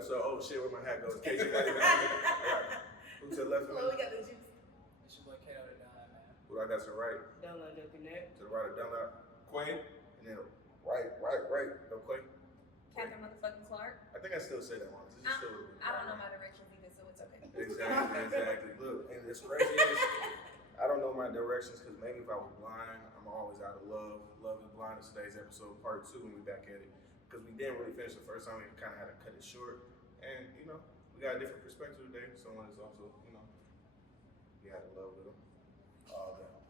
episode. Oh shit, where my hat goes? KJ got it. Right. Who to the left of me? Well, we got the juice. It's your boy Kato to down, man. Who I got to the right? Download the connect. To the right of Dunlap, Queen, and then right. No Queen. Catherine motherfucking Clark. I think I still say that one. I don't know my directions either, so it's okay. Exactly. Look, and it's crazy. I don't know my directions because maybe if I was blind, I'm always out of love. Love is blind. Is today's episode part 2, and we back at it because we didn't really finish the first time. We kind of had to cut it short, and we got a different perspective today. Someone is also, we had to love with them. All that.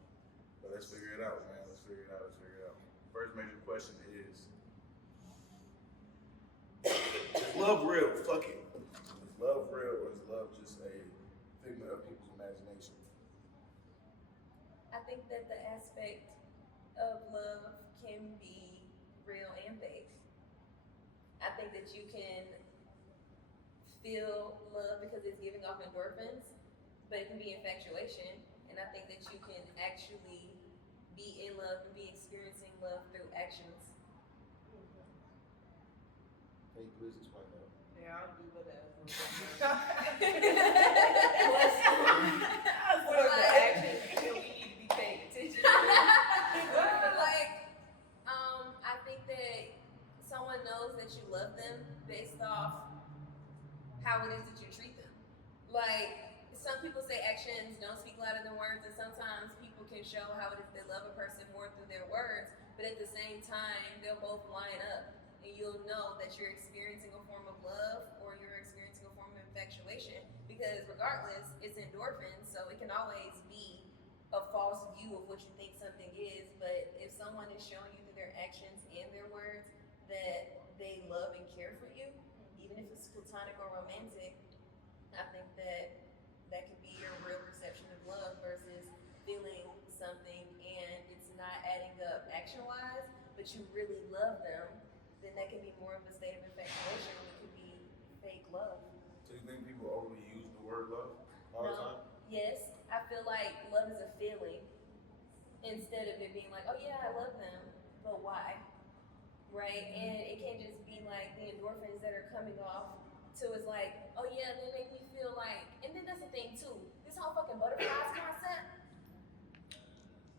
But let's figure it out, man. Let's figure it out. First major question is love real? Fuck it. Is love real or is love just a figment of people's imagination? I think that the aspect of love can be real and fake. I think that you can feel love because it's giving off endorphins, but it can be infatuation. And I think that you can actually be in love and be experiencing love through actions. Can you please explain that? Yeah, I'll do what that. I think that someone knows that you love them based off how it is that you treat them. Like, some people say actions don't speak louder than words, and sometimes people can show how it is they love a person more through their words, but at the same time, they'll both line up, and you'll know that you're experiencing a form of love or you're experiencing a form of infatuation, because regardless, it's endorphins, so it can always be a false view of what you think something is. But if someone is showing you through their actions and their words that they love and care for you, even if it's platonic or romantic, I think that could be your real perception of love versus feeling something and it's not adding up action-wise, but you really love them, then that can be more of a state of infatuation. It could be fake love. So you think people overly use the word love all the time? Yes, I feel like love is a feeling instead of it being like, oh yeah, I love them, but why? Right? And it can't just be like the endorphins that are coming off to it's like, oh yeah, they make me feel like, and then that's the thing too, this whole fucking butterflies concept,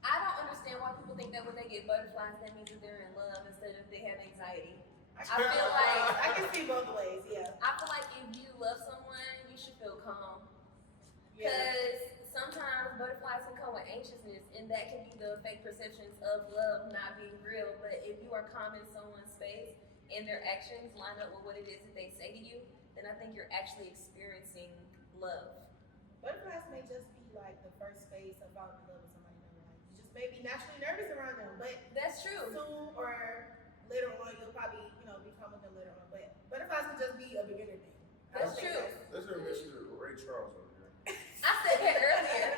I don't understand why people think that when they get butterflies, that means that they're in love instead of they have anxiety. I feel like, I can see both ways, yeah. I feel like if you love someone, you should feel calm. Yeah. Because sometimes butterflies can come with anxiousness, and that can be the fake perceptions of love not being real. But if you are calm in someone's space and their actions line up with what it is that they say to you, then I think you're actually experiencing love. Butterflies may just be like the first phase of falling in love with somebody. You just may be naturally nervous around them, but that's true. Soon or later on, you'll probably become with them later on. But butterflies can just be a beginner thing. That's true. Let's hear Mr. Ray Charles over here. I said that earlier.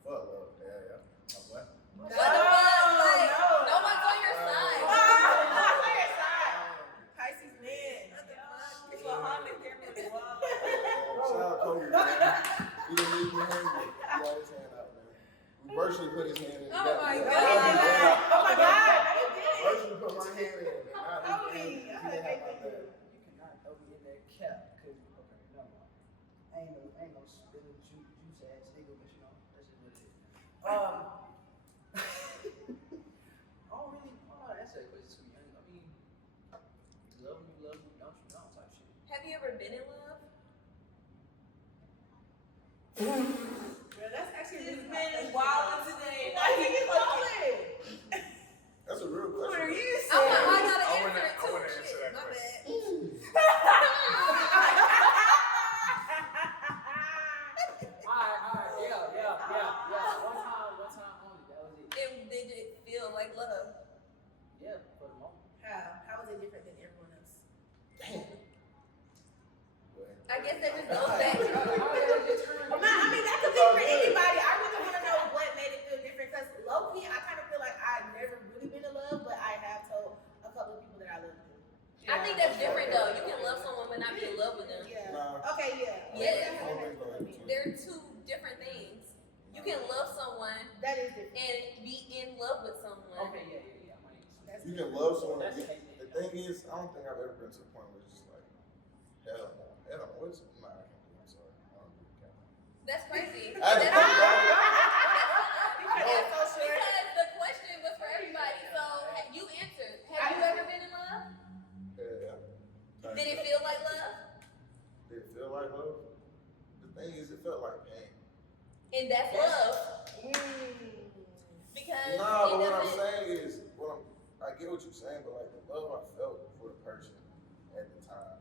Fuck love, yeah. What? What the fuck? Like, no one's on your side. On your side. Pisces man. It's what Honda camera is wild. Shout out Kobe, man. He didn't leave me hanging. He had his hand out, man. We virtually put his hand in. Oh my God. Oh my God. You did it. Virtually put my hand in. Kobe. You cannot throw me in that cap, cause no. I ain't no spilling juice ass nigga, but that's just what it is. I don't really answer that question too young. I mean, love you, don't you know type shit. Have you ever been in love? Girl, that's actually This really man is hot. wilding today. Why he get solid? That's a real What are question. you I gotta I answer wanna it too. answer Shit, that my question. bad. Alright, yeah. One time only, that was it. Did it feel like love? Yeah, for the moment. How is it different than everyone else? I guess that just goes back to I mean, that could be for anybody. I really want to know what made it feel different. Because low-key, I kind of feel like I've never really been in love, but I have told a couple of people that I love them. I think that's different though. You can love someone but not be in love with them. Yeah. Nah. Okay, yeah. Yeah. Definitely. They're two different things. You can love someone That is different. and be in love with someone. Okay, yeah. That's You can love someone That's that thing is, I don't think I've ever been to the point where it's just like, hell no. What's, nah, I can't do it. I'm sorry. I don't do it. That's crazy. I had to think about it. That's so short. Because the question was for everybody. So you answered. Have you ever been in love? Yeah. Did it feel like love? Did it feel like love? The thing is, it felt like pain. And that's love. Because Nah, but it what I'm doesn't. saying is, I get what you're saying, but like the love I felt for the person at the time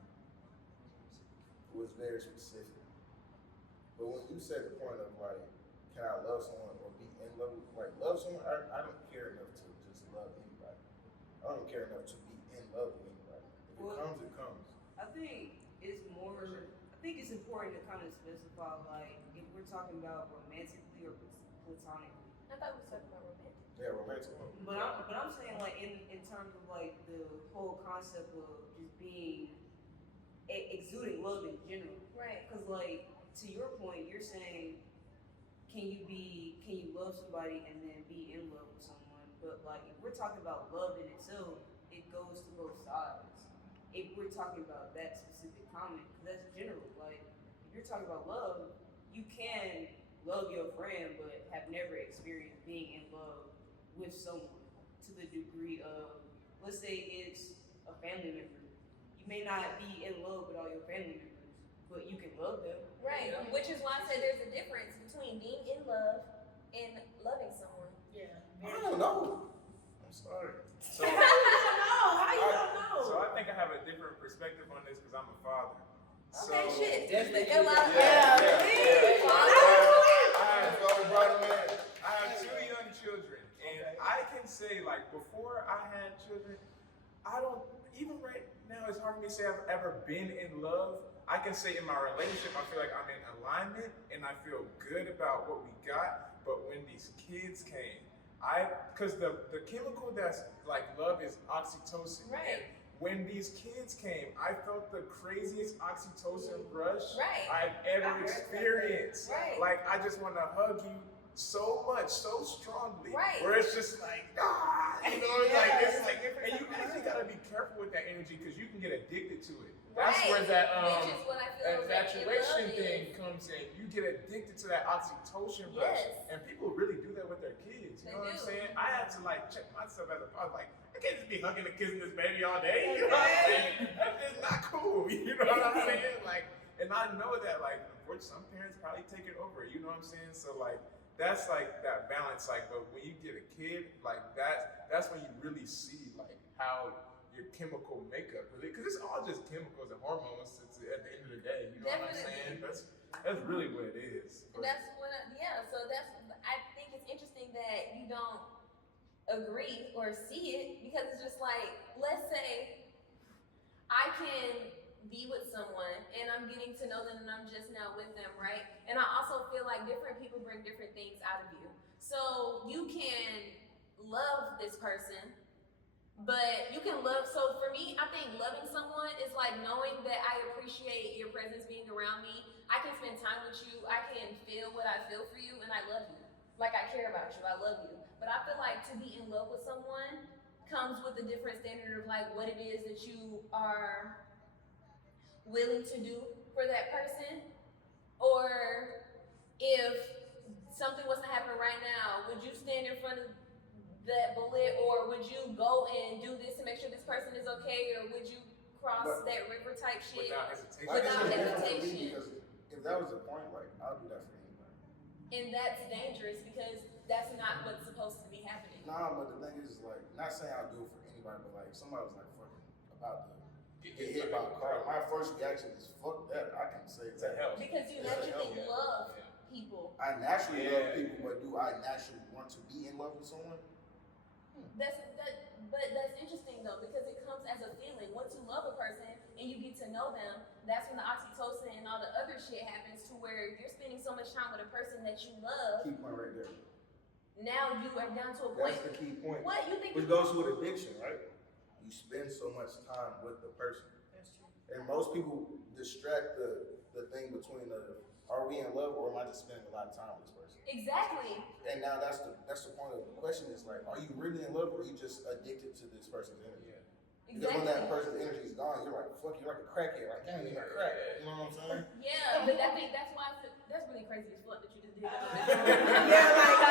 was very specific. But when you said the point of like, can I love someone or be in love, like love someone, I don't care enough to just love anybody. I don't care enough to be in love with anybody. If it comes, it comes. I think it's more. I think it's important to kind of specify, like, if we're talking about romantically or platonically. I thought we were talking about romantic. Yeah, romantic love. But I'm saying, like, in terms of like the whole concept of just being exuding love in general. Right. Because, like, to your point, you're saying, can you love somebody and then be in love with someone? But like, if we're talking about love in itself, it goes to both sides. If we're talking about that specific comment, because that's general. Like, if you're talking about love, you can love your friend, but have never experienced being in love with someone to the degree of, let's say it's a family member. You may not be in love with all your family members, but you can love them. Right. You know? Which is why I said there's a difference between being in love and loving someone. Yeah. I don't know. I'm sorry. How you don't know? How you don't know? So I think I have a different perspective on this because I'm a father. Okay, So, shit. That's the- Hell out. I have 2 young children, and I can say, like, before I had children, I don't, even right now, it's hard for me to say I've ever been in love. I can say in my relationship, I feel like I'm in alignment, and I feel good about what we got, but when these kids came, because the chemical that's like love is oxytocin. Right. And when these kids came, I felt the craziest oxytocin rush Right. I've ever experienced. Right. Like, I just want to hug you so much, so strongly. Right. Where it's just like, you know, it's like, and you actually gotta be careful with that energy because you can get addicted to it. That's Right. where that Which is what I feel infatuation like thing love is. comes in. You get addicted to that oxytocin rush, Yes. and people really do that with their kids. You They know what I'm do. saying? I had to like check myself as a father. Like, I can't just be hugging and kissing this baby all day. You know what I'm saying? That's just not cool. You know what I'm saying? Like, and I know that like, unfortunately, some parents probably take it over. You know what I'm saying? So like, that's like that balance. Like, but when you get a kid, like that's when you really see like how your chemical makeup really, because it's all just chemicals and hormones at the end of the day. You know what I'm saying? That's really what it is. And that's what so I think it's interesting that you don't agree or see it, because it's just like, let's say I can be with someone and I'm getting to know them and I'm just now with them, right? And I also feel like different people bring different things out of you. So you can love this person, but you can love, so for me, I think loving someone is like knowing that I appreciate your presence being around me. I can spend time with you. I can feel what I feel for you, and I love you. Like, I care about you. I love you. But I feel like to be in love with someone comes with a different standard of like what it is that you are willing to do for that person. Or if something was to happen right now, would you stand in front of that bullet, or would you go and do this to make sure this person is okay, or would you cross that river type shit? Without hesitation. Without I guess it's different for me hesitation. because if that was the point, like, I'll do that for anybody. And that's dangerous because that's not what's supposed to be happening. Nah, but the thing is, like, not saying I'll do it for anybody, but like, if somebody was like fucking about to get hit by a car, my first reaction is fuck that. I can say It's a that. help. Because you It's a naturally help. love Yeah. people. I naturally Yeah. love people, but do I naturally want to be in love with someone? But that's interesting though, because it comes as a feeling. Once you love a person and you get to know them, that's when the oxytocin and all the other shit happens, to where you're spending so much time with a person that you love. Key point right there. Now you are down to a point. That's the key point. What you think? Which goes with addiction, right? You spend so much time with the person. That's true. And most people distract the thing between are we in love or am I just spending a lot of time with this person? Exactly. And now that's the point of the question is like, are you really in love or are you just addicted to this person's energy? Yeah. Because when that Exactly. person's energy is gone, you're like, fuck, you're like a crackhead. Like, damn, you're a crack. You know what I'm saying? Yeah, but I think that's why that's really crazy as fuck that you just did that. Yeah, like,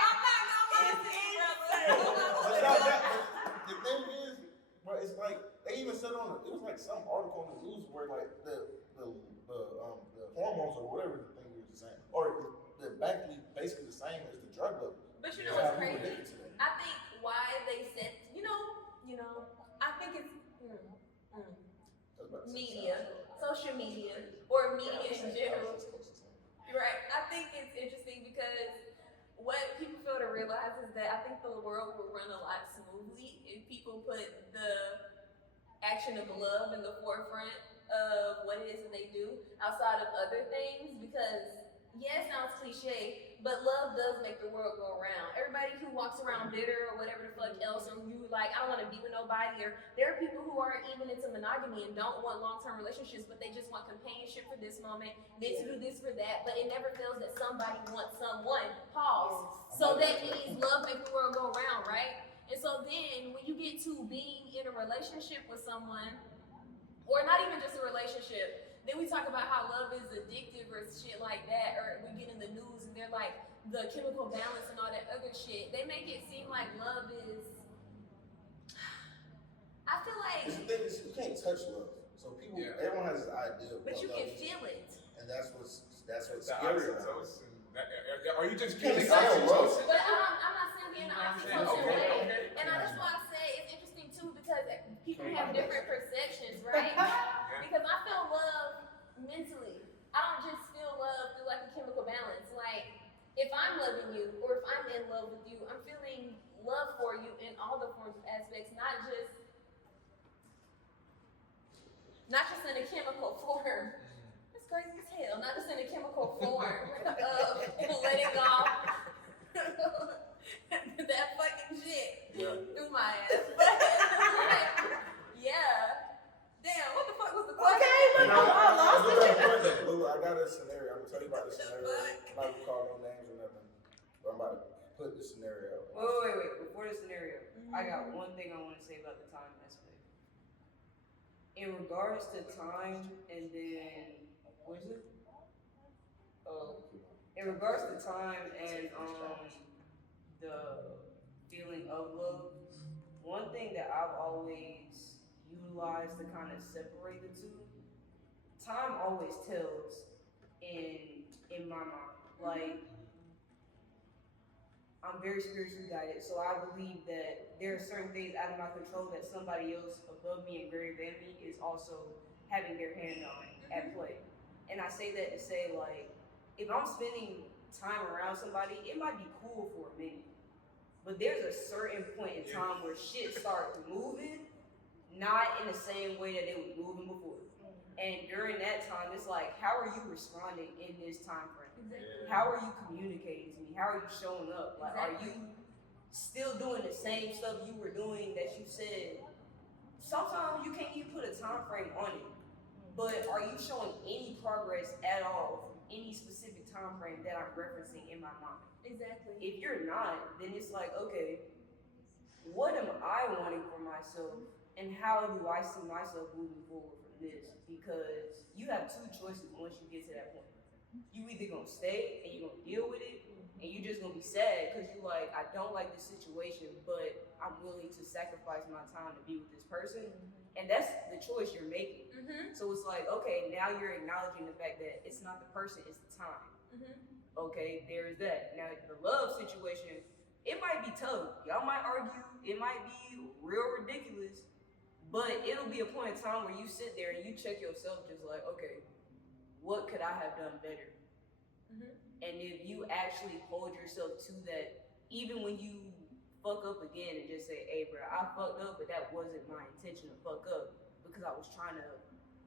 I'm not gonna lie to you, But brother. not that, but the thing is, bro, it's like they even said it was like some article on the news where like the hormones or whatever the thing you were just saying, or they're basically the same as the drug levels. But you That's know what's how people crazy? addicted to that. I think why they said, I think it's I was about to say media, sounds social media, or media like- in I general. was close to saying. Right. I think it's interesting because what people fail to realize is that I think the world will run a lot smoothly if people put the action of love in the forefront of what it is that they do outside of other things. Because yeah, it sounds cliche, but love does make the world go around. Everybody who walks around bitter or whatever the fuck else, or you like, I don't want to be with nobody, or there are people who aren't even into monogamy and don't want long-term relationships, but they just want companionship for this moment, they to do this for that, but it never feels that somebody wants someone. Pause. So that means love makes the world go around, right? And so then when you get to being in a relationship with someone, or not even just a relationship, then we talk about how love is addictive or shit like that, or we get in the news and they're like the chemical balance and all that other shit. They make it seem like love is. I feel like. The thing is, you can't touch love. So people, everyone has this idea of But what you love can is. feel it. And that's what's The scary about it. oxytocin. Are you just You can't feeling feel love. oxytocin? But I'm not saying being an oxytocin Okay, way. okay. And that's why I say it's interesting too because people have different perceptions, right? Because I feel love mentally. I don't just feel love through like a chemical balance. Like if I'm loving you or if I'm in love with you, I'm feeling love for you in all the forms of aspects, not just in a chemical form. That's crazy as hell. Not just in a chemical form of letting off that fucking shit through my ass. But like, yeah. Damn, what the fuck was the question? Okay, but I lost it. Lulu, I got a scenario. I'm gonna tell you about this scenario. I'm not gonna call no names or nothing. But I'm about to put this scenario out. Wait. Before the scenario, I got one thing I want to say about the time aspect. In regards to time, and then what is it? In regards to time and the feeling of love, one thing that I've always utilized to kind of separate the two, time always tells in my mind. Like, I'm very spiritually guided, so I believe that there are certain things out of my control that somebody else above me and greater than me is also having their hand on at play. And I say that to say, like, if I'm spending time around somebody, it might be cool for a minute, but there's a certain point in time where shit starts moving, not in the same way that it was moving before. And during that time, it's like, how are you responding in this time frame? Exactly. How are you communicating to me? How are you showing up? Like, are you still doing the same stuff you were doing that you said? Sometimes you can't even put a time frame on it, but are you showing any progress at all from any specific time frame that I'm referencing in my mind? Exactly. If you're not, then it's like, okay, what am I wanting for myself, and how do I see myself moving forward from this? Because you have two choices once you get to that point. You either gonna stay and you're gonna deal with it, and you're just gonna be sad because you're like, I don't like this situation, but I'm willing to sacrifice my time to be with this person, and that's the choice you're making. So it's like, okay, now you're acknowledging the fact that it's not the person, it's the time. Okay, there is that. Now the love situation, it might be tough. Y'all might argue, it might be real ridiculous, but it'll be a point in time where you sit there and you check yourself just like, okay, what could I have done better? And if you actually hold yourself to that, even when you fuck up again and just say, hey bro, I fucked up, but that wasn't my intention to fuck up, because I was trying to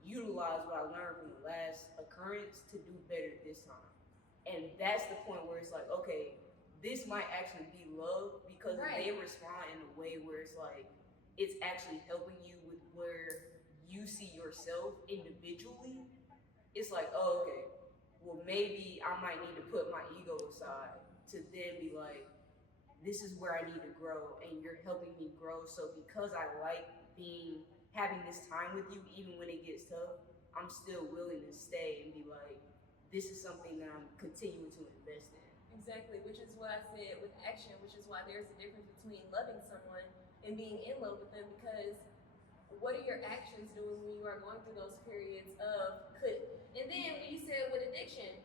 utilize what I learned from the last occurrence to do better this time. And that's the point where it's like, okay, this might actually be love, because they respond in a way where it's like, it's actually helping you with where you see yourself individually. It's like, oh, okay, well maybe I might need to put my ego aside to then be like, this is where I need to grow, and you're helping me grow. So because I like having this time with you, even when it gets tough, I'm still willing to stay and be like, this is something that I'm continuing to invest in. Exactly, which is what I said with action, which is why there's a difference between loving someone and being in love with them, because what are your actions doing when you are going through those periods of and then when you said with addiction,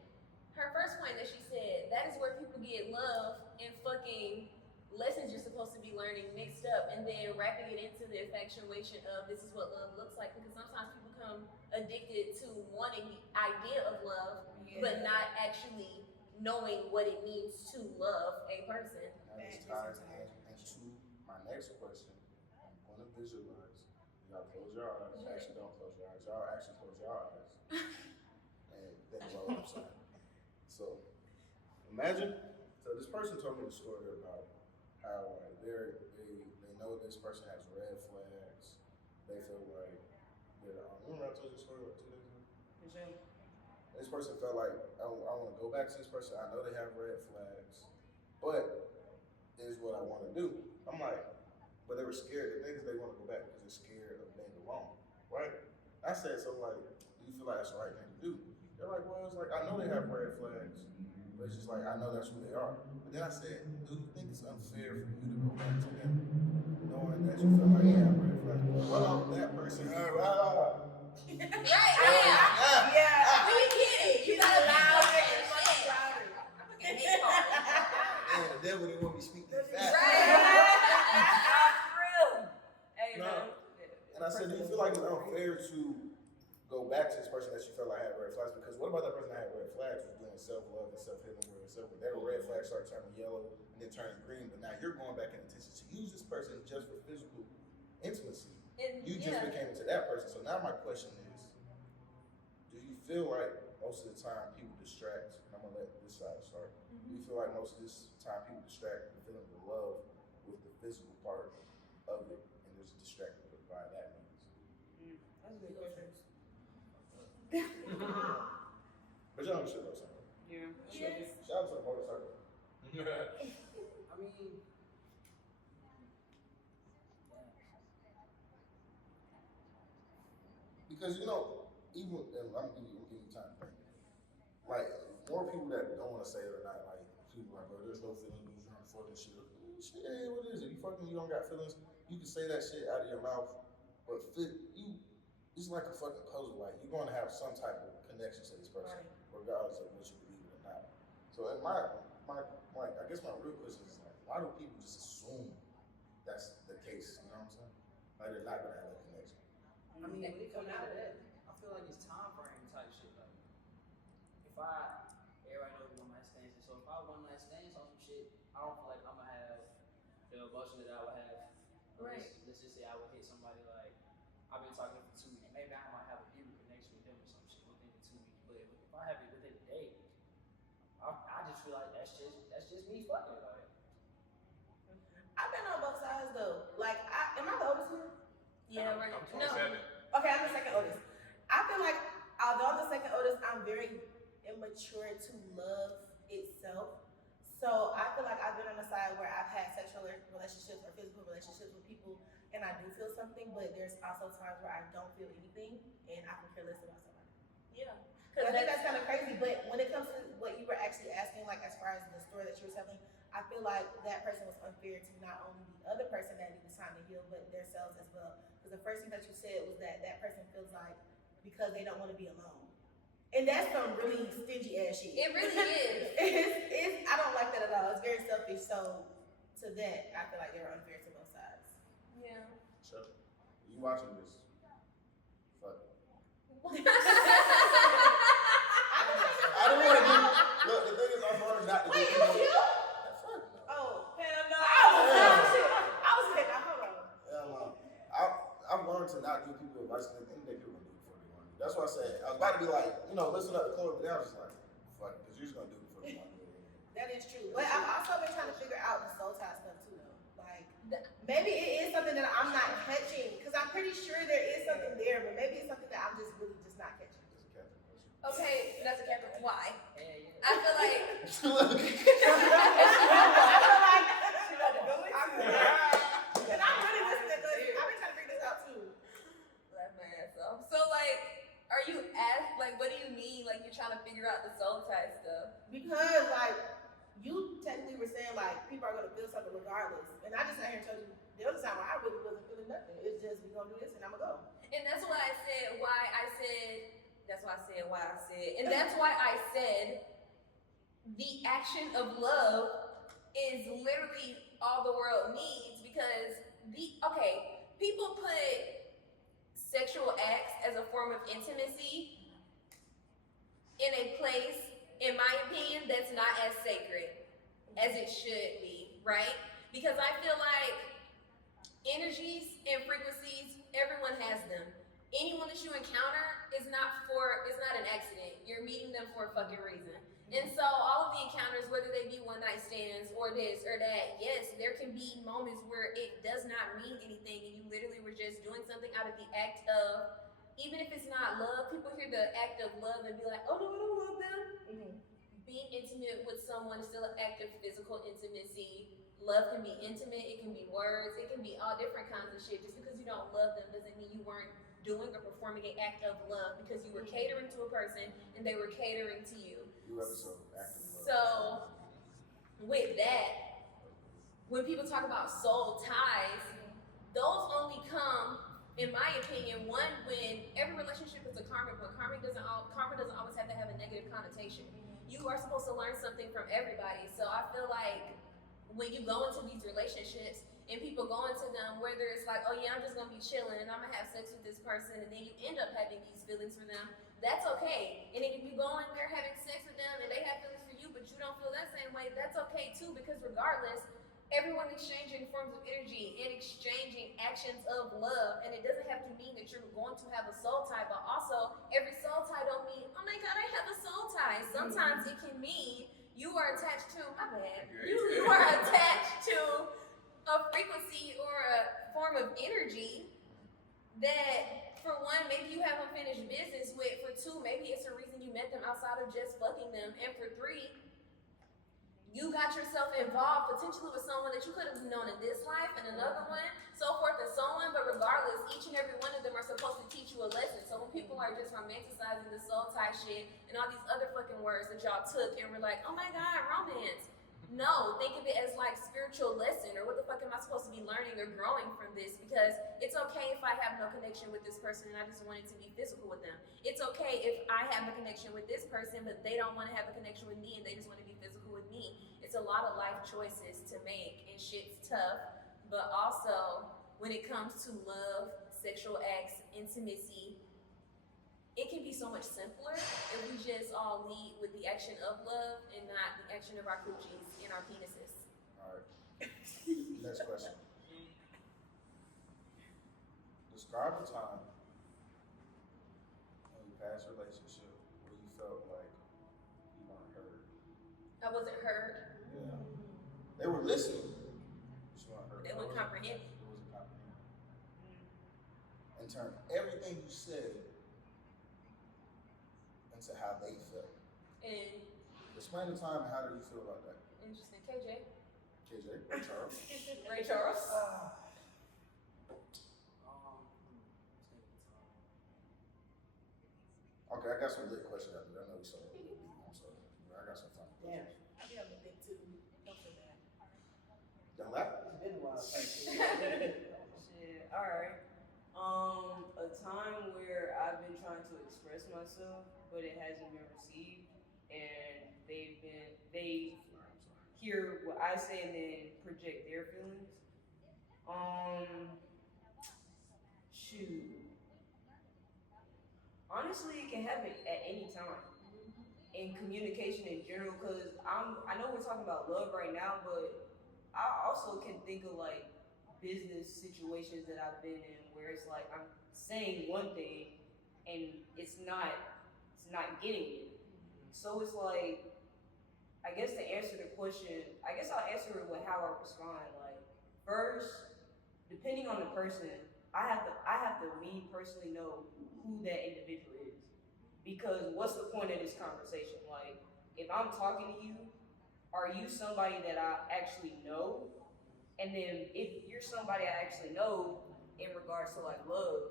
her first point that she said, that is where people get love and fucking lessons you're supposed to be learning mixed up, and then wrapping it into the infatuation of this is what love looks like, because sometimes people become addicted to wanting the idea of love, but not actually knowing what it means to love a person. And this ties into my next question. I'm going to visualize. Y'all close your eyes. Actually, don't close your eyes. Y'all actually close your eyes. And think about what I'm saying. So, imagine. So this person told me the story about how like they know this person has red flags. They feel like remember I told you the story like 2 days ago? This person felt like I want to go back to this person. I know they have red flags, but is what I want to do. I'm like, but they were scared. The thing is, they want to go back because they're scared of being alone, right? I said, so like, do you feel like that's the right thing to do? They're like, well, it's like I know they have red flags, but it's just like I know that's who they are. But then I said, do you think it's unfair for you to go back to them, knowing that you feel like you have red flags? Well, that person, Right, Yeah. we get it. You gotta allow it and shit. I fucking hate calls. and the devil didn't want me speaking fast. For real. Hey, No. man. And I said, do you feel like it's unfair to go back to this person that you felt like had red flags? Because what about that person that had red flags was doing self-love and self-healing for herself? Their red flags started turning yellow and then turning green, but now you're going back in intention to use this person just for physical intimacy. And You just became into that person. So now my question is, do you feel like most of the time people distract, and I'm gonna let this side start. Do you feel like most of this time people distract the feeling of love with the physical part of it, and just distracted by that means? That's a good question. But y'all understand what I'm saying. Yeah. Yes. Shout out to the motorcycle. I mean, Because even I'm giving you time to think. Like more people that don't want to say it or not, like people like, bro, there's no feelings, you're on fucking shit. Shit, hey, what is it? You fucking, you don't got feelings. You can say that shit out of your mouth, but it's like a fucking puzzle. Like you're going to have some type of connection to this person, regardless of what you believe or not. So in my like, I guess my real question is like, why do people just assume that's the case? You know what I'm saying? Like they're not gonna have that connection. I mean, when it comes out of that, I feel like it's time frame type shit. Like, if everybody knows one night stands, so if I one night stands on some shit, I don't feel like I'm gonna have the emotion that I would have. Right. Let's just say I would hit somebody like, I've been talking to them for 2 weeks. Maybe I might have a deeper connection with them or some shit within the 2 weeks. But if I have it within a day, I just feel like that's just me fucking like. I've been on both sides though. Like, am I the oldest here? Yeah, right. I'm No. 27. Okay, I'm the second oldest. I feel like, although I'm the second oldest, I'm very immature to love itself. So I feel like I've been on the side where I've had sexual relationships or physical relationships with people, and I do feel something, but there's also times where I don't feel anything, and I can care less about somebody. Yeah. I think that's kind of crazy, but when it comes to what you were actually asking, like as far as the story that you were telling, I feel like that person was unfair to not only the other person that needed time to heal, but themselves as well. Because the first thing that you said was that person feels like because they don't want to be alone. And that's some really stingy ass shit. It really is. I don't like that at all. It's very selfish. So to that, I feel like they were unfair to both sides. Yeah. So you watching this? Fuck. I don't want to do. Look, the thing is, I'm learning not to do. Wait, it was you? Fuck no. Oh, Hell no. I was like, hold on. Hell no. I've learned to not give people advice, and at the end of the day, people gonna do it before they want to. That's why I said I was about to be like, listen up to Chloe, but now I'm just like, fuck, because you're just gonna do it before they want to do it. That is true. But I've also been trying to figure out the soul tie stuff too, though. Like, maybe it is something that I'm not catching, because I'm pretty sure there is something there, but maybe it's something that I'm just really just not catching. That's a Catholic question. Okay, that's a capital. Why? Yeah. I feel like I feel like were saying like people are gonna feel something regardless, and I just sat here and told you the other time I really wasn't feeling nothing. It's just we gonna do this and I'm gonna go. And that's why I said that's why I said why I said, and that's why I said the action of love is literally all the world needs, because people put sexual acts as a form of intimacy in a place, in my opinion, that's not as sacred as it should be, right? Because I feel like energies and frequencies, everyone has them. Anyone that you encounter is not an accident. You're meeting them for a fucking reason. And so all of the encounters, whether they be one night stands or this or that, yes, there can be moments where it does not mean anything and you literally were just doing something out of the act of, even if it's not love, people hear the act of love and be like, oh no, I don't love them. Mm-hmm. Being intimate with someone is still an act of physical intimacy. Love can be intimate, it can be words, it can be all different kinds of shit. Just because you don't love them doesn't mean you weren't doing or performing an act of love, because you were catering to a person and they were catering to you. New episode, act of love. So, with that, when people talk about soul ties, those only come, in my opinion, one, when every relationship is a karmic, but karma doesn't always have to have a negative connotation. You are supposed to learn something from everybody. So I feel like when you go into these relationships and people go into them, whether it's like, oh yeah, I'm just gonna be chilling and I'm gonna have sex with this person, and then you end up having these feelings for them, that's okay. And then if you go in there having sex with them and they have feelings for you, but you don't feel that same way, that's okay too, because regardless, everyone exchanging forms of energy and exchanging actions of love, and it doesn't have to mean that you're going to have a soul tie, but also every soul tie don't mean, oh my god, I have a soul tie. Sometimes it can mean you are attached to, my bad, you are attached to a frequency or a form of energy that, for one, maybe you have unfinished business with. For two, maybe it's a reason you met them outside of just fucking them. And for three, you got yourself involved potentially with someone that you could have known in this life and another one, so forth and so on. But regardless, each and every one of them are supposed to teach you a lesson. So when people are just romanticizing the soul tie shit and all these other fucking words that y'all took and were like, oh my god, romance. No, think of it as like spiritual lesson, or what the fuck am I supposed to be learning or growing from this? Because it's okay if I have no connection with this person and I just wanted to be physical with them. It's okay if I have a connection with this person but they don't want to have a connection with me and they just want to be physical with me. It's a lot of life choices to make, and shit's tough. But also, when it comes to love, sexual acts, intimacy, it can be so much simpler if we just all lead with the action of love and not the action of our coochies and our penises. All right. Next question. Describe a time in your past relationship where you felt like you weren't heard. I wasn't heard. Yeah. They were listening. But you weren't heard. They wouldn't comprehend. It wasn't comprehending. And turn everything you said into how they felt. And Explain the time and how do you feel about that? interesting. KJ. KJ, Charles. Ray Charles. Okay, I got some lit questions after that. I know we saw it. So I got some fun Yeah. questions. I be having a big too. Don't feel bad. Don't laugh. It's been a while. Shit. All right. A time where I've been trying to express myself, but it hasn't been received, and they hear what I say and then project their feelings. Shoot. Honestly, it can happen at any time in communication in general. Cause I know we're talking about love right now, but I also can think of like business situations that I've been in where it's like I'm saying one thing and it's not getting it. So it's like, I guess to answer the question, I guess I'll answer it with how I respond. Like, first, depending on the person, I have to me personally know who that individual is. Because what's the point of this conversation? Like, if I'm talking to you, are you somebody that I actually know? And then if you're somebody I actually know in regards to like love,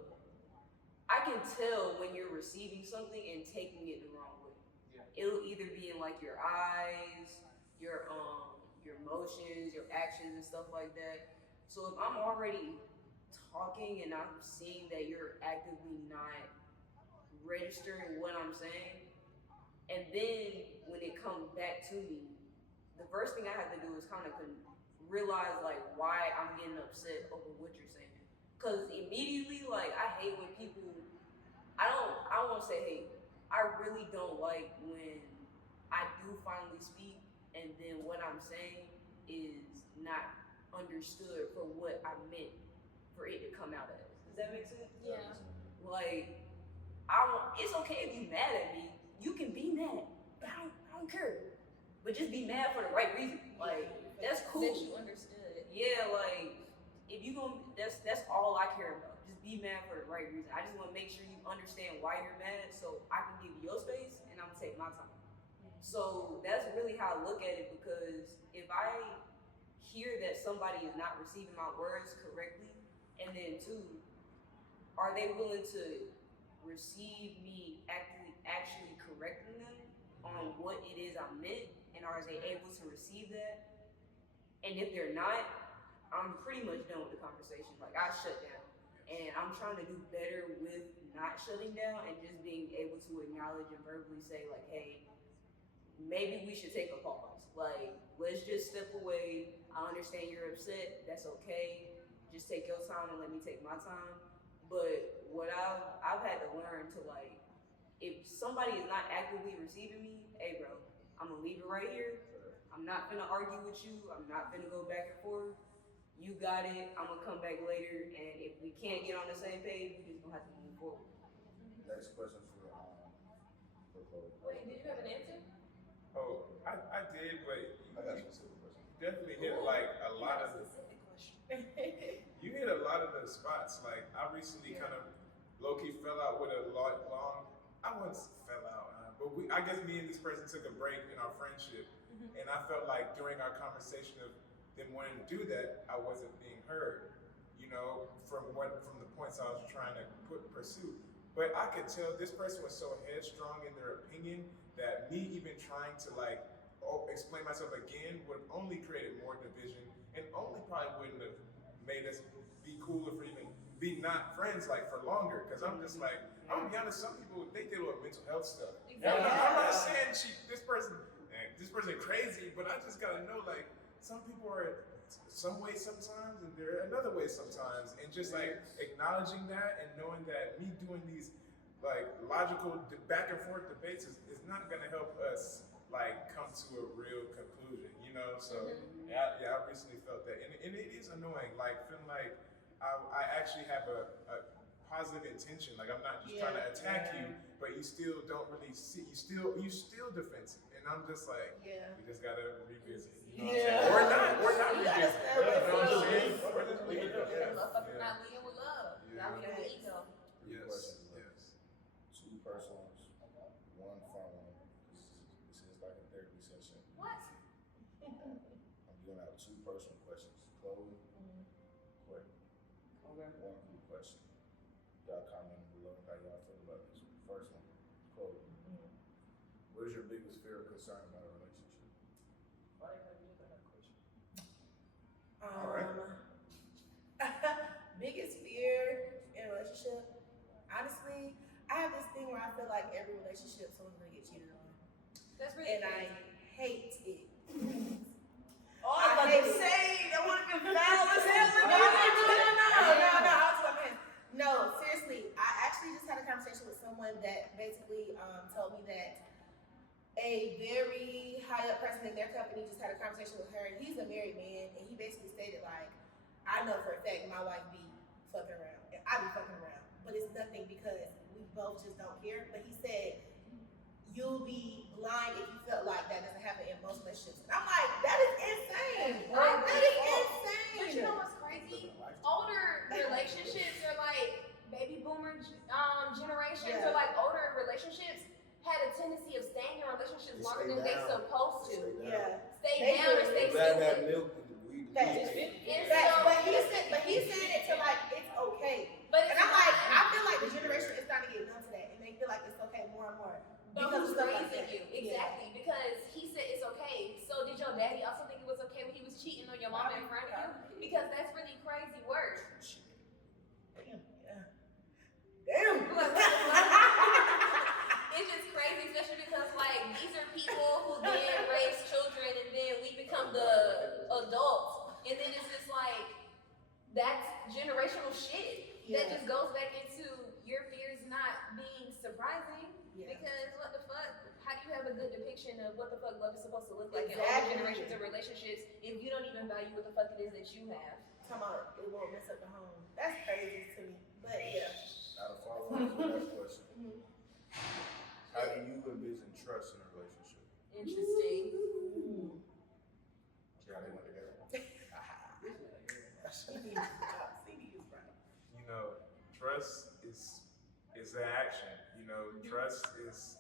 I can tell when you're receiving something and taking it the wrong way. Yeah. It'll either be in like your eyes, your and stuff like that. So if I'm already talking and I'm seeing that you're actively not registering what I'm saying, and then when it comes back to me, the first thing I have to do is kind of realize like why I'm getting upset over what you're saying. Cause immediately, like I hate when people, I won't say hate. I really don't like when I do finally speak and then what I'm saying is not understood for what I meant for it to come out as. Does that make sense? Yeah. Like, it's okay if you mad at me. You can be mad. I don't care. But just be mad for the right reason. Like, that's cool. That you understood. Yeah, like, if you gonna, that's all I care about. Just be mad for the right reason. I just wanna make sure you understand why you're mad so I can give you your space and I'm gonna take my time. So that's really how I look at it, because if I hear that somebody is not receiving my words correctly, and then two, are they willing to receive me actually correcting them on what it is I meant, and are they able to receive that? And if they're not, I'm pretty much done with the conversation. Like, I shut down, and I'm trying to do better with not shutting down and just being able to acknowledge and verbally say like, hey, maybe we should take a pause. Like, let's just step away. I understand you're upset. That's okay. Just take your time and let me take my time. But what I've had to learn to, like, if somebody is not actively receiving me, hey bro, I'm gonna leave it right here. I'm not gonna argue with you. I'm not gonna go back and forth. You got it. I'm gonna come back later, and if we can't get on the same page, we just gonna have to move forward. Next question for Chloe. Wait, did you have an answer? Oh, I did, but I got a specific question. definitely hit like a lot of the, specific question. you hit a lot of the spots. Like I recently kind of low-key fell out with a long, I once fell out, but I guess me and this person took a break in our friendship, and I felt like during our conversation of them wanting to do that, I wasn't being heard, you know, from the points I was trying to pursue. But I could tell this person was so headstrong in their opinion that me even trying to like explain myself again would only create more division and only probably wouldn't have made us be cooler for even be not friends like for longer. Cause I'm just like, I'm gonna be honest, some people they deal with mental health stuff. Exactly. I'm not saying this person crazy, but I just gotta know like some people are some way sometimes and they're another way sometimes, and just like acknowledging that and knowing that me doing these like logical back and forth debates is not gonna help us like come to a real conclusion, you know. So yeah, I recently felt that, and it is annoying, like feeling like I actually have a positive intention, like I'm not just trying to attack you, but you still don't really see, you still defensive, and I'm just like, we just gotta revisit, you know what I'm saying? Or not You gotta revisit, stay you away know what I'm from saying? it. Or just leave it. Motherfuckers not leading with love. Not leading with ego. Three Yes, questions. yes. Two persons, one phone. This is like a therapy session. What? I'm gonna have two personal questions. Chloe, quick. Okay. One quick question. Y'all comment below how y'all feel about this. First one, Chloe. What is your biggest fear or concern about a relationship? Why you have me that question? Alright. Biggest fear in a relationship? Honestly, I have this thing where I feel like every relationship someone's gonna get cheated on. That's really And I hate it. Oh, I was about to say, that would have been foul as hell. No, seriously, I actually just had a conversation with someone that basically told me that a very high up person in their company just had a conversation with her, and he's a married man, and he basically stated like, I know for a fact my wife be fucking around, and I be fucking around, but it's nothing because we both just don't care. But he said, you'll be blind if you felt like that doesn't happen in most relationships. And I'm like, that is insane. Like, that is insane. But you know what's crazy? Older relationships are like baby boomer generations, or like older relationships had a tendency of staying in relationships They longer stay than they down. supposed to. Yeah. Stay They down do. or stay Glad that stupid. milk and the weed. Facts. And Facts. so, But he said it to like, it's okay. but And it's I'm like, not. I feel like the generation is starting to get numb to that, and they feel like it's okay more and more. But Because who's of stuff like raising that. you? Exactly. Because he said it's okay. So did your daddy also think it was okay when he was cheating on your mama in front of you? shit. Yeah. That just goes back into your fears not being surprising. Yeah. Because what the fuck? How do you have a good depiction of what the fuck love is supposed to look like in older Exactly. generations of relationships if you don't even value what the fuck it is that you have? Come on, it won't mess up the home. That's crazy to me. But yeah. Now to follow up to that question, Mhm. how do you envision trust in a relationship? Interesting. Yeah, they went together. CD is right. You know, trust is an action. You know, trust is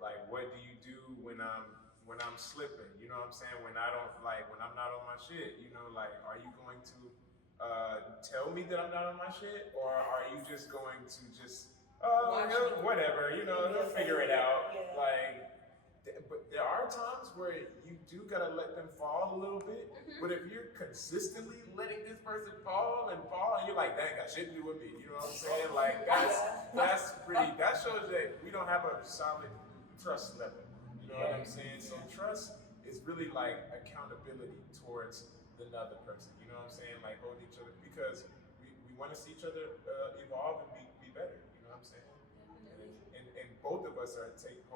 like, what do you do when I'm slipping? You know what I'm saying? When I'm not on my shit. You know, like, are you going to tell me that I'm not on my shit, or are you just going to just whatever? You know, they'll figure it out. Yeah. Like, but there are times where you do gotta let them fall a little bit. But if you're consistently letting this person fall, and you're like, that ain't got shit to do with me. You know what I'm saying? Like, that shows that we don't have a solid trust level. You know what I'm saying? So trust is really like accountability towards another person. You know what I'm saying? Like holding each other, because we want to see each other evolve and be better. You know what I'm saying? And both of us are taking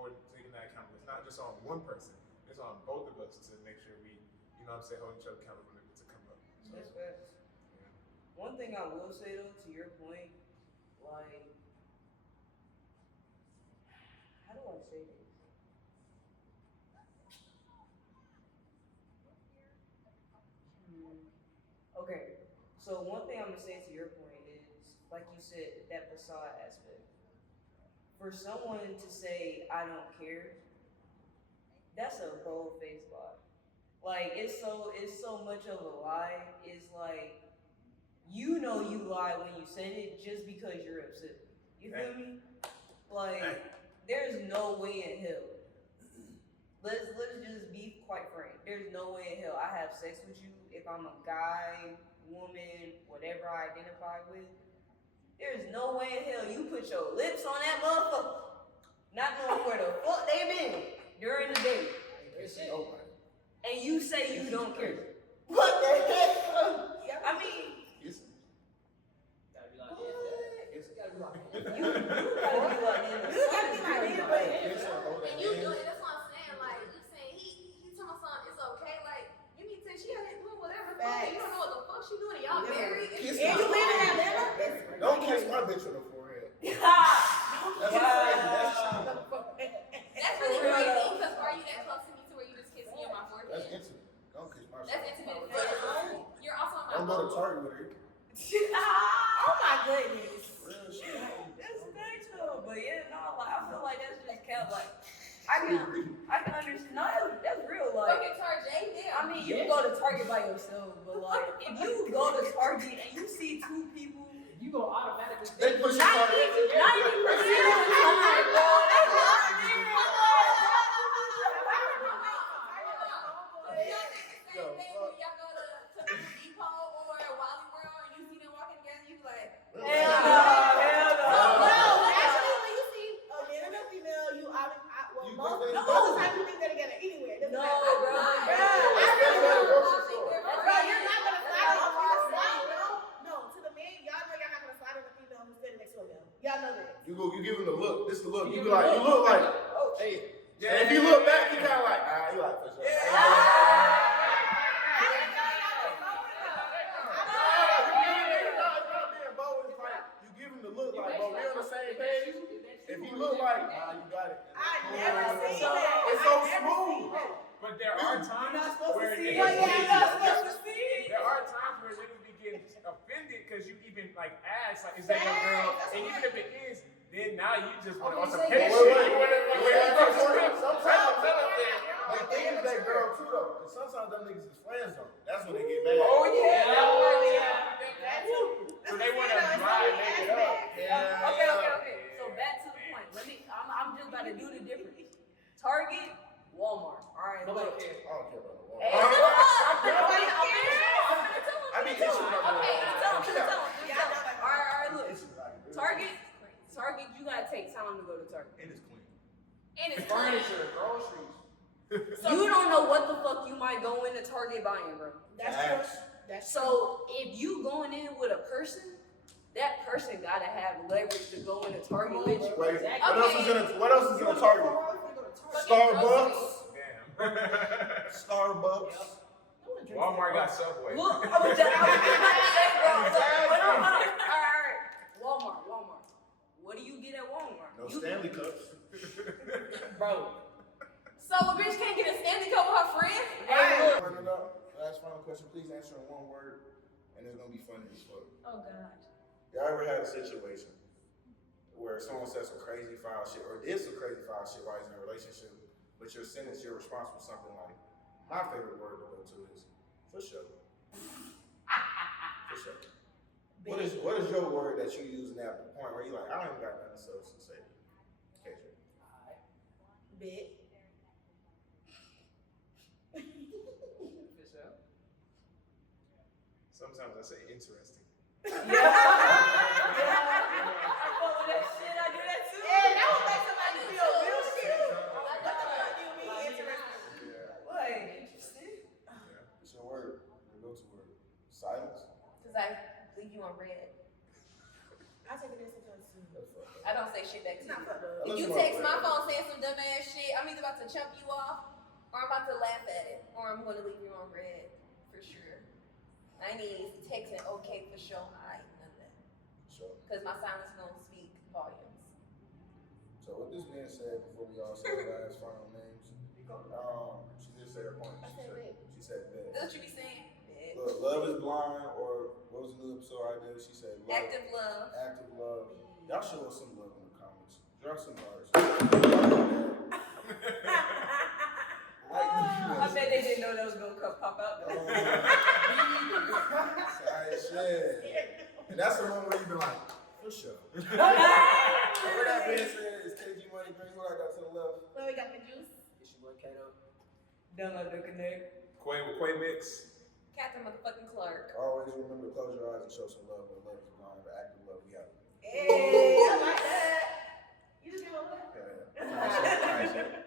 that accountability. It's not just on one person. It's on both of us to make sure we, you know what I'm saying, hold each other accountable to come up. So, That's facts. One thing I will say though, to your point, like, how do I say this? Okay, so one thing I'm gonna say to your point is, like you said, that facade aspect. For someone to say I don't care, that's a bold faced lie. Like it's so much of a lie. It's like you know you lie when you said it just because you're upset. You feel me? Like there's no way in hell. Let's just be quite frank. There's no way in hell I have sex with you if I'm a guy, woman, whatever I identify with. There's no way in hell you put your lips on that motherfucker, not knowing where the fuck they been during the day, and you say you don't care. What the heck? I mean, Gotta be like, yeah. you gotta be like, And you do it, that's what I'm saying. Like, you saying he told my son it's okay. Like, you mean to say she out here doing whatever the fuck, and you don't know what the fuck she doing, and y'all married? And you live in Atlanta? Don't kiss my bitch on the forehead. That's really crazy, because are you that close to me to where you just kiss me on my forehead? That's intimate. Don't kiss my That's shit. intimate. You're also on my Don't go to phone. Target with her. Oh my goodness. Real shit. that's facts though. But yeah, no, like I feel like that's just cap. Like I can understand. No, that's real. Like Fucking Tarjay, I mean, you can go to Target by yourself, but like if you go to Target and you see two people, You go automatically. They push your car. 90% of the time, bro, that's not You give him the look. This the look. You look like, oh, hey. Yeah. And if you look back, you kind of like, nah, you like for sure. You give him the look like, bro, we on the same page. If you look like, nah, you got it. I never seen that. It's so smooth. But there are times where There are times where niggas be getting offended because you even like ask, like, is that your girl? And even if it is, then now you just want to some petty shit. Sometimes they think it's that girl too though. And sometimes them niggas is friends though. That's when they get mad. Oh yeah. So they want to drive it up. Yeah. Okay. So back to the point. I'm just about to do the difference. Target, Walmart. All right. Nobody look. cares. I don't care about the wall. I mean, it's about the wall. All right, look. Target, you gotta take time to go to Target. And it's clean. And it's Furniture, groceries. You don't know what the fuck you might go into Target buying, bro. That's true. That's true. So if you going in with a person, that person gotta have leverage to go in a Target with you. Wait, Exactly. what else is in a Target? Starbucks. Damn. Starbucks. Walmart got Subway. Look, I was just about to say, bro. Hold on. All right. Walmart. What do you get at Walmart? No You- Stanley cups. Bro. So a bitch can't get a Stanley Cup with her friend? Hey, look. Run it up. Last final question. Please answer in one word, and it's gonna be funny as fuck. Oh God. Y'all ever had a situation where someone said some crazy foul shit or did some crazy foul shit while he's in a relationship, but your sentence, your response was something like, my favorite word to go to is for sure. For sure. What is your word that you use in that point where you're like, I don't even got nothing else to say? KJ. Bit. Sometimes I say interesting. I fuck with that shit. I do that too. Yeah, that would make somebody feel real shit. What the fuck you mean interesting? Yeah. What? Interesting. Yeah. It's your word. Your go-to word. Silence. Cause I leave you on red. I take it as sometimes too. That's fucked up. I don't say shit back It's to not you. fucked up. If you text my phone saying some dumb ass shit, I'm either about to chump you off, or I'm about to laugh at it, or I'm gonna leave you on red for sure. I ain't even texting okay for sure. I ain't none of that. Sure. Cause my silence don't speak volumes. So with this being said, before we all say the last final names, she did say her point. She said that. That's what you be saying? Look, love is blind, or what was the new episode I did? She said love. Active love. Active love. Y'all show us some love in the comments. Drop some bars. I bet they didn't know that was gonna pop out. Shit. And that's the one where you be like, for sure. With that being said, it's KG Money Green. What I got to the left? Well, we got the juice. It's your boy Kato. Download the connect. Quay with Quay Mix. Catherine motherfucking Clark. Always remember to close your eyes and show some love. But love is blind, but active love, we have it. Hey, I like that. You just gonna what? Yeah. Nice shit.